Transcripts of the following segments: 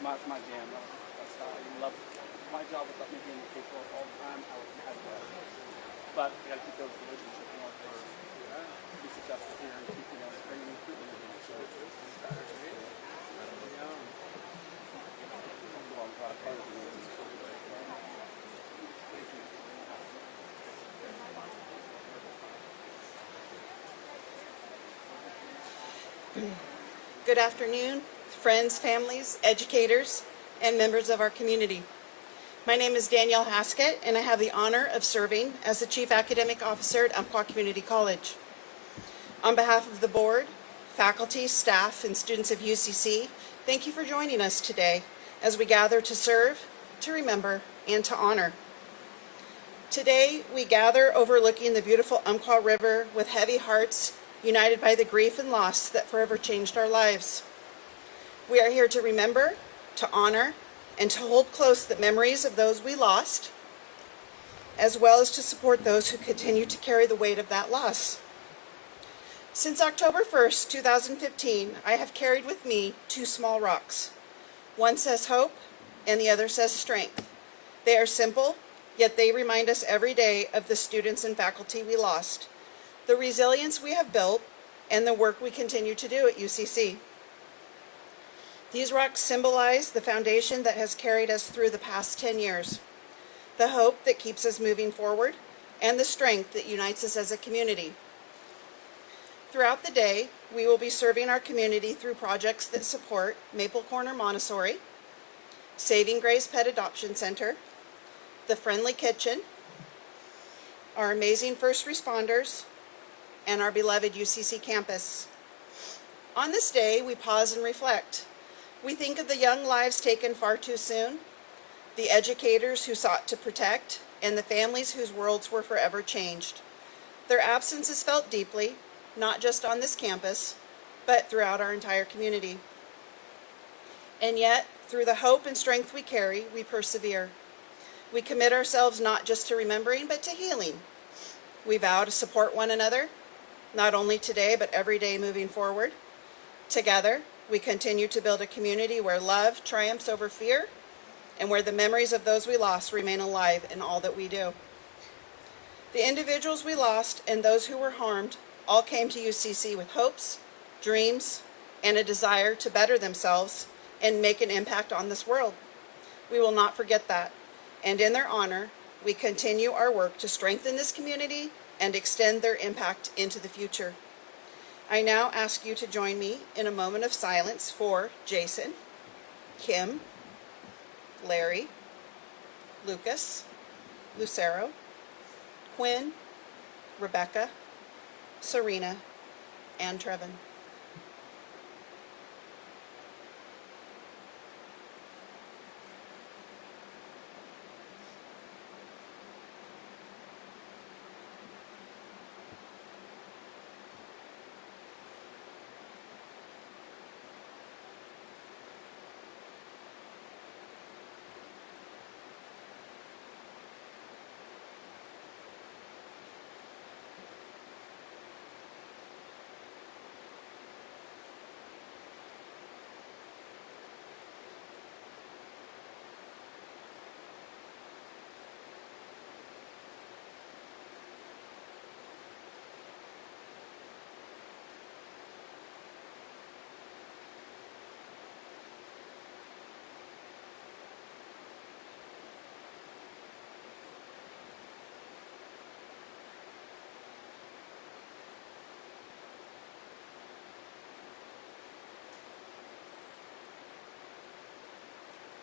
That's my jam. That's I love. My job was not making people all the time. I was had to, but you got to keep those relationships in order for to be successful here and keep bringing recruitment in. So Good afternoon, friends, families, educators, and members of our community. My name is Danielle Haskett, and I have the honor of serving as the Chief Academic Officer at Umpqua Community College. On behalf of the board, faculty, staff, and students of UCC, thank you for joining us today as we gather to serve, to remember, and to honor. Today, we gather overlooking the beautiful Umpqua River with heavy hearts, united by the grief and loss that forever changed our lives. We are here to remember, to honor, and to hold close the memories of those we lost, as well as to support those who continue to carry the weight of that loss. Since October 1st, 2015, I have carried with me two small rocks. One says hope, and the other says strength. They are simple, yet they remind us every day of the students and faculty we lost, the resilience we have built, and the work we continue to do at UCC. These rocks symbolize the foundation that has carried us through the past 10 years, the hope that keeps us moving forward, and the strength that unites us as a community. Throughout the day, we will be serving our community through projects that support Maple Corner Montessori, Saving Grace Pet Adoption Center, the Friendly Kitchen, our amazing first responders, and our beloved UCC campus. On this day, we pause and reflect. We think of the young lives taken far too soon, the educators who sought to protect, and the families whose worlds were forever changed. Their absence is felt deeply, not just on this campus, but throughout our entire community. And yet, through the hope and strength we carry, we persevere. We commit ourselves not just to remembering, but to healing. We vow to support one another, not only today, but every day moving forward. Together, we continue to build a community where love triumphs over fear, and where the memories of those we lost remain alive in all that we do. The individuals we lost and those who were harmed all came to UCC with hopes, dreams, and a desire to better themselves and make an impact on this world. We will not forget that, and in their honor, we continue our work to strengthen this community and extend their impact into the future. I now ask you to join me in a moment of silence for Jason, Kim, Larry, Lucas, Lucero, Quinn, Rebecca, Serena, and Trevin.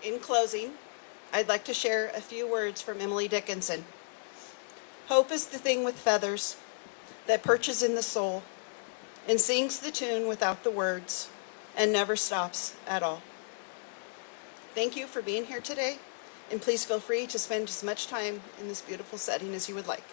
In closing, I'd like to share a few words from Emily Dickinson. Hope is the thing with feathers that perches in the soul and sings the tune without the words and never stops at all. Thank you for being here today, and please feel free to spend as much time in this beautiful setting as you would like.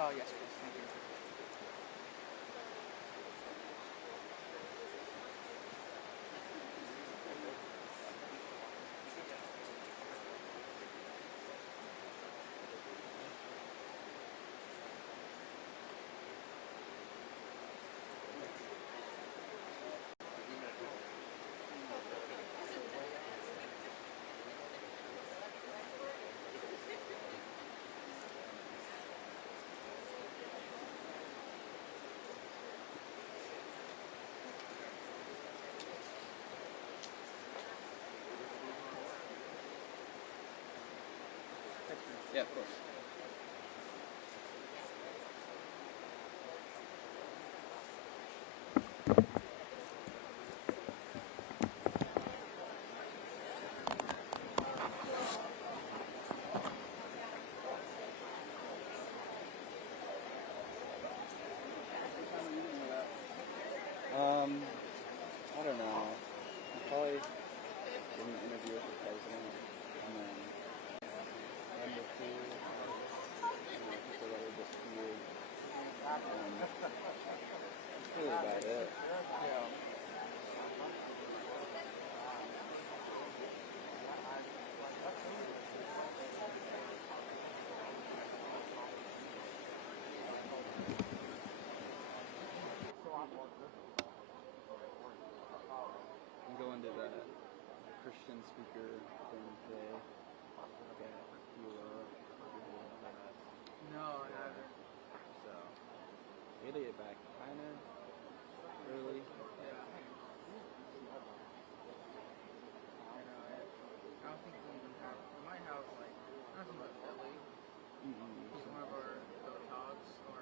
Oh, yes, please. Thank you. Yeah, of course. I don't know. I probably did an interview with the president, and then number two, people that were just weird. That's really about it. Yeah. I'm going to the Christian speaker thing today. Okay, No, I haven't. so I gotta get back kind of early. Yeah. I don't think we even have. We might have like. I don't know about Billy. He's one of our co-talks, or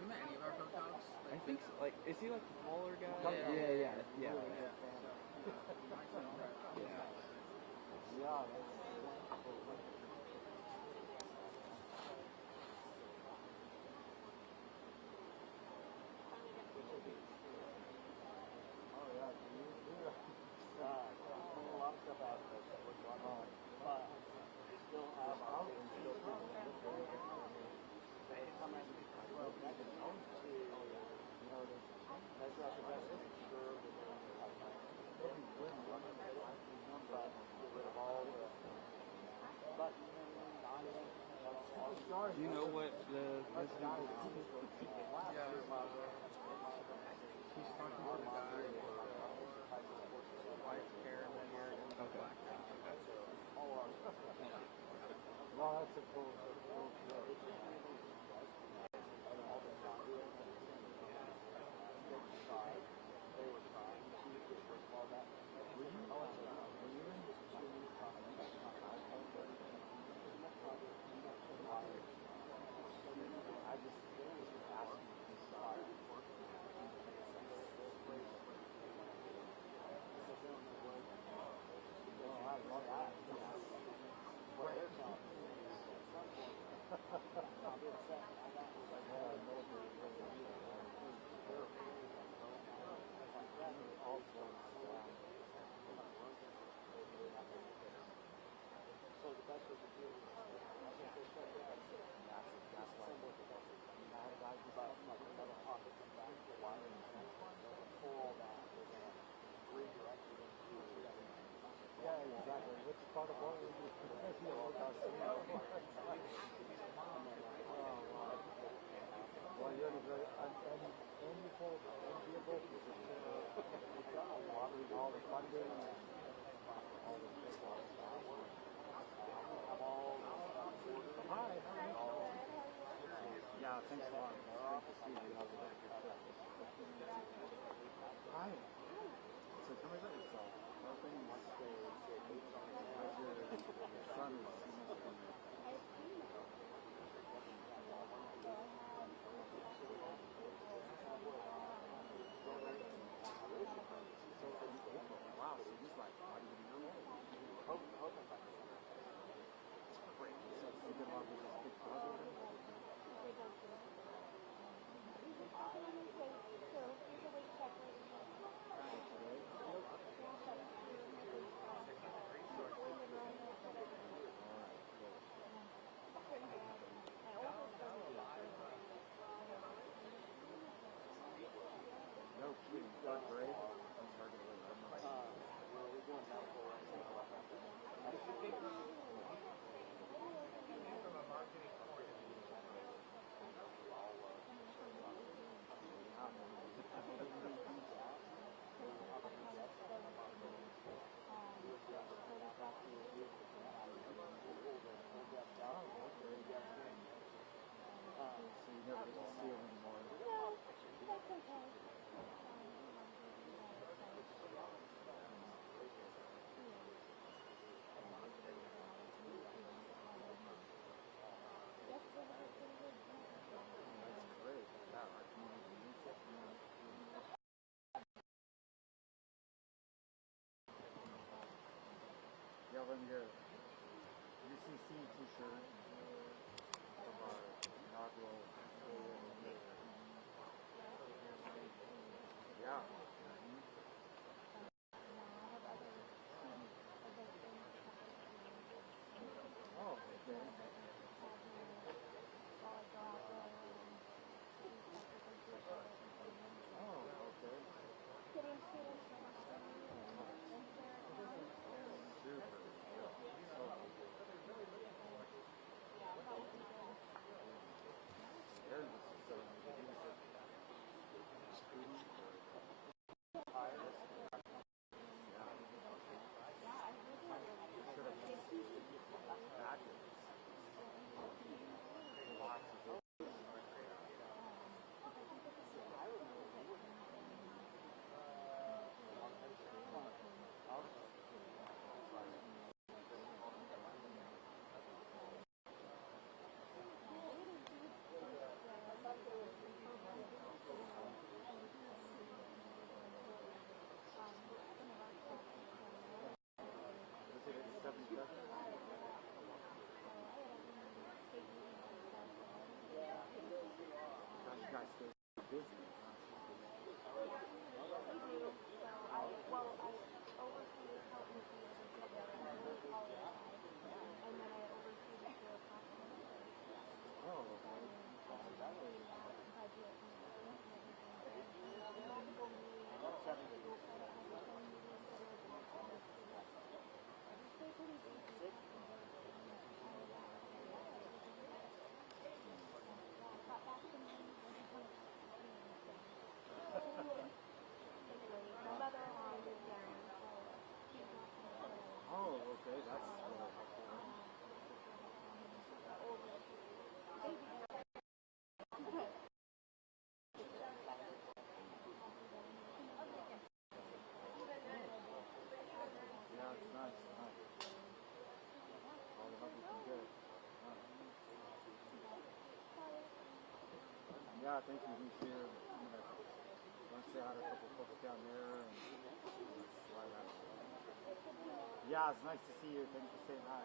we met any of our co-talks. I think so. Like, is he like the taller guy? Yeah. Yeah. Do you know what the president is? Yeah. He's talking to the guy. White hair and hair and black hair. Well, that's a cool show. Yeah, thanks a lot. Great to see you. Hi. So tell me about yourself. How things? How's your son? Wow, so he's like not even your age. Great. So you get along with his big brother? new t-shirt of our inaugural year. Yeah. Oh, okay. Oh, okay. Oh, okay, that's yeah, it's nice. All the help you can get. Yeah, thank you. He's here. I'm gonna say hi to a couple folks down there and slide out. Yeah, it's nice to see you. Thanks for saying hi.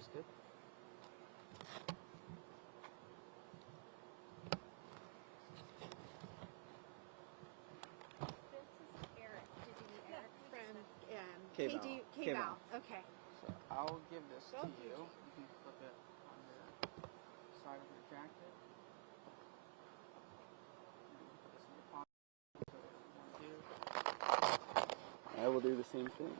is good. This is Eric. Did you meet Eric? From K-Val. K-Val. Okay. So I'll give this to Thank you. you. You can flip it on the side of your jacket. And put this in your pocket. So what you want to do. I will do the same thing.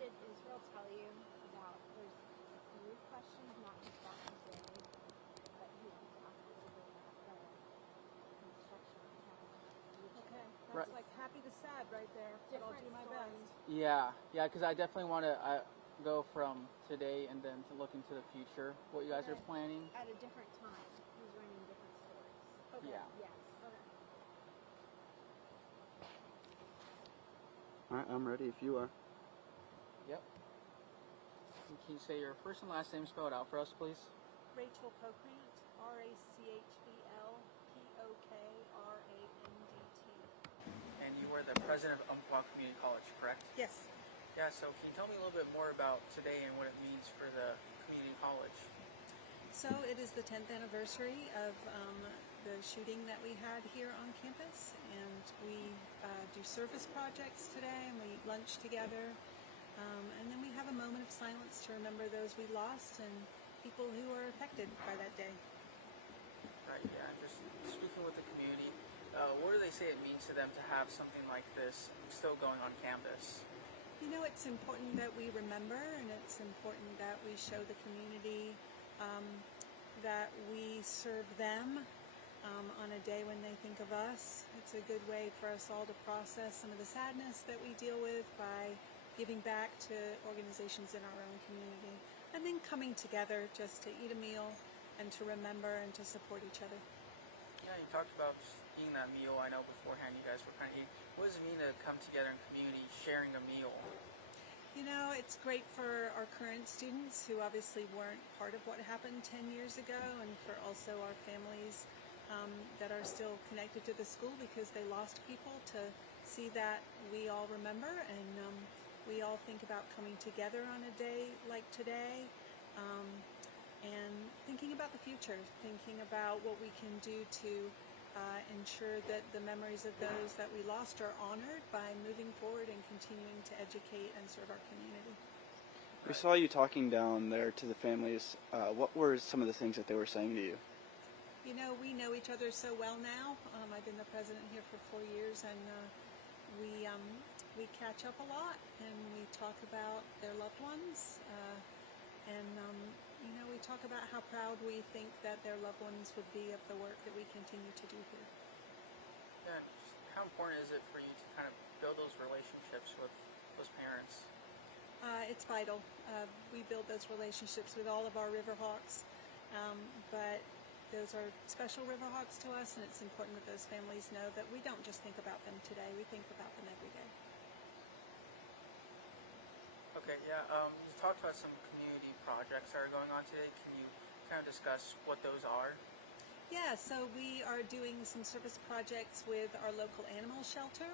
Did Israel tell you about there's 3 questions, not just about today, but he wants to ask a little bit about the construction academy. Okay. That's Right. like happy to sad right there. But I'll do my best. Yeah, because I definitely want to go from today and then to look into the future. What you guys are Okay. planning. At a different time, he's running different stories. Okay. Yeah. Yes. Okay. All right, I'm ready if you are. Yep. And can you say your first and last name spelled out for us, please? Rachel Pokrant, RACHBL, And you were the president of Umpqua Community College, correct? Yes. Yeah, so can you tell me a little bit more about today and what it means for the community college? So it is the 10th anniversary of the shooting that we had here on campus, and we do service projects today, and we eat lunch together, and then we have a moment of silence to remember those we lost and people who were affected by that day. Right, yeah, just speaking with the community, what do they say it means to them to have something like this still going on campus? You know, it's important that we remember, and it's important that we show the community that we serve them on a day when they think of us. It's a good way for us all to process some of the sadness that we deal with by giving back to organizations in our own community, and then coming together just to eat a meal and to remember and to support each other. Yeah, you talked about just eating that meal. I know beforehand you guys were kind of eating. What does it mean to come together in community, sharing a meal? You know, it's great for our current students who obviously weren't part of what happened 10 years ago, and for also our families that are still connected to the school because they lost people, to see that we all remember and we all think about coming together on a day like today, and thinking about the future, thinking about what we can do to ensure that the memories of those that we lost are honored by moving forward and continuing to educate and serve our community. We saw you talking down there to the families. What were some of the things that they were saying to you? You know, we know each other so well now. I've been the president here for 4 years, and we catch up a lot, and we talk about their loved ones, and you know, we talk about how proud we think that their loved ones would be of the work that we continue to do here. Yeah, just how important is it for you to kind of build those relationships with those parents? It's vital. We build those relationships with all of our Riverhawks, but those are special Riverhawks to us, and it's important that those families know that we don't just think about them today, we think about them every day. Okay, yeah, you talked about some community projects that are going on today. Can you kind of discuss what those are? Yeah, so we are doing some service projects with our local animal shelter,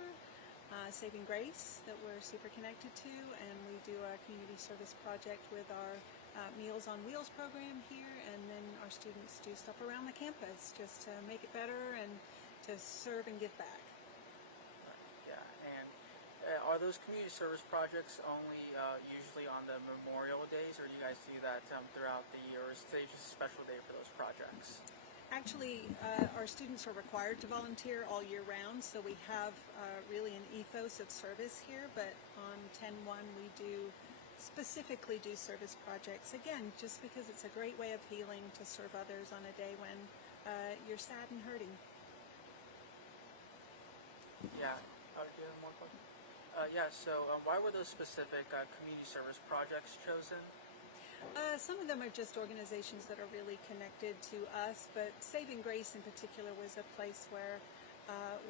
Saving Grace, that we're super connected to, and we do a community service project with our Meals on Wheels program here, and then our students do stuff around the campus just to make it better and to serve and give back. Yeah, and are those community service projects only usually on the Memorial Days, or do you guys do that throughout the year, or is today just a special day for those projects? Actually, our students are required to volunteer all year round, so we have really an ethos of service here, but on 10/1 we do specifically do service projects, again, just because it's a great way of healing to serve others on a day when you're sad and hurting. Yeah. Do you have more questions? Yeah, so why were those specific community service projects chosen? Some of them are just organizations that are really connected to us, but Saving Grace in particular was a place where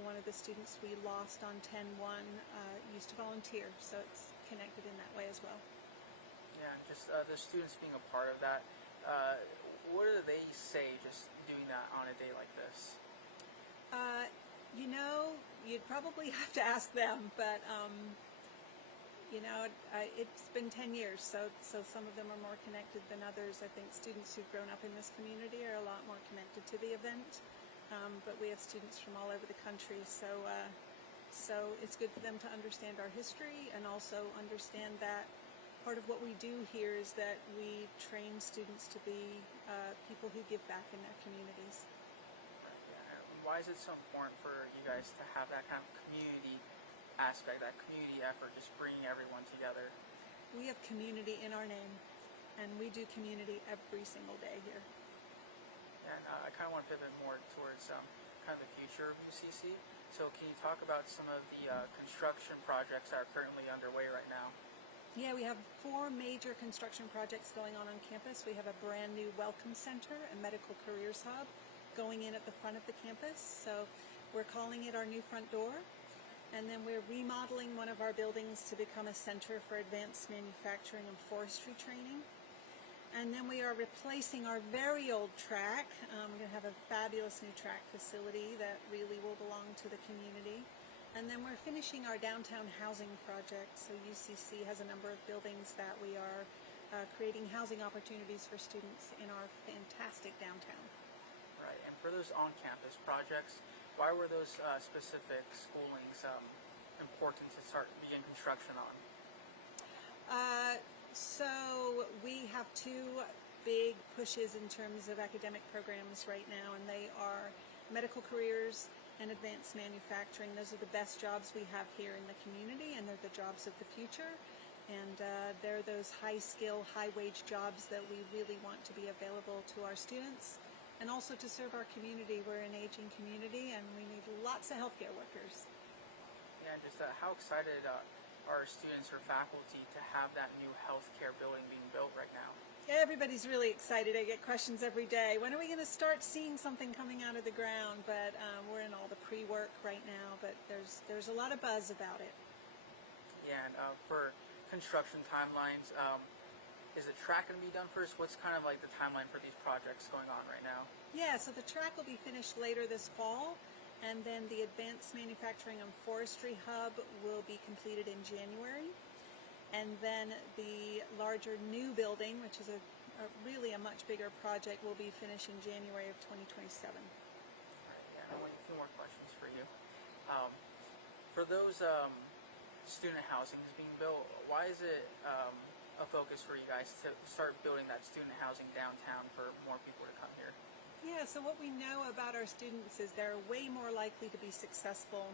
one of the students we lost on 10-1 used to volunteer, so it's connected in that way as well. Yeah, and just the students being a part of that. What do they say just doing that on a day like this? You know, you'd probably have to ask them, but you know, it's been 10 years, so some of them are more connected than others. I think students who've grown up in this community are a lot more connected to the event, but we have students from all over the country, so it's good for them to understand our history and also understand that part of what we do here is that we train students to be people who give back in their communities. Yeah, and why is it so important for you guys to have that kind of community aspect, that community effort, just bringing everyone together? We have community in our name, and we do community every single day here. And I kind of want to pivot more towards kind of the future of UCC. So can you talk about some of the construction projects that are currently underway right now? Yeah, we have 4 major construction projects going on campus. We have a brand new welcome center, a medical careers hub, going in at the front of the campus. So we're calling it our new front door. And then we're remodeling one of our buildings to become a center for advanced manufacturing and forestry training. And then we are replacing our very old track. We're going to have a fabulous new track facility that really will belong to the community. And then we're finishing our downtown housing project. So UCC has a number of buildings that we are creating housing opportunities for students in our fantastic downtown. Right, and for those on-campus projects, why were those specific schoolings important to begin construction on? So we have 2 big pushes in terms of academic programs right now, and they are medical careers and advanced manufacturing. Those are the best jobs we have here in the community, and they're the jobs of the future. And they're those high-skill, high-wage jobs that we really want to be available to our students, and also to serve our community. We're an aging community, and we need lots of healthcare workers. Yeah, and just how excited are students or faculty to have that new healthcare building being built right now? Everybody's really excited. I get questions every day. When are we going to start seeing something coming out of the ground? But we're in all the pre-work right now, but there's a lot of buzz about it. Yeah, and for construction timelines, is the track going to be done first? What's kind of like the timeline for these projects going on right now? Yeah, so the track will be finished later this fall, and then the Advanced Manufacturing and Forestry Hub will be completed in January. And then the larger new building, which is really a much bigger project, will be finished in January of 2027. Right, yeah, and a few more questions for you. For those student housing is being built, why is it a focus for you guys to start building that student housing downtown for more people to come here? Yeah, so what we know about our students is they're way more likely to be successful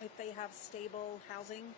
if they have stable housing